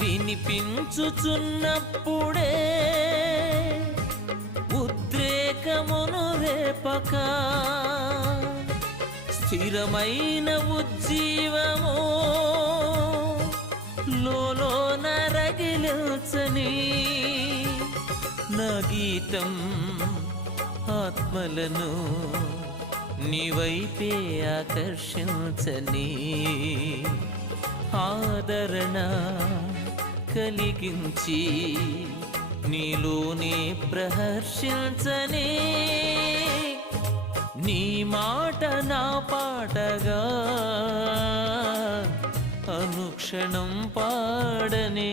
వినిపించుచున్నప్పుడే ఉద్రేకమును రేపక స్థిరమైన ఉజ్జీవము లోలోన రగిలించని నా గీతం ఆత్మలను నీవైపే ఆకర్షించని ఆదరణ కలిగించి నీలోనే ప్రహర్షించని నీ మాట నా పాటగా అనుక్షణం పాడనే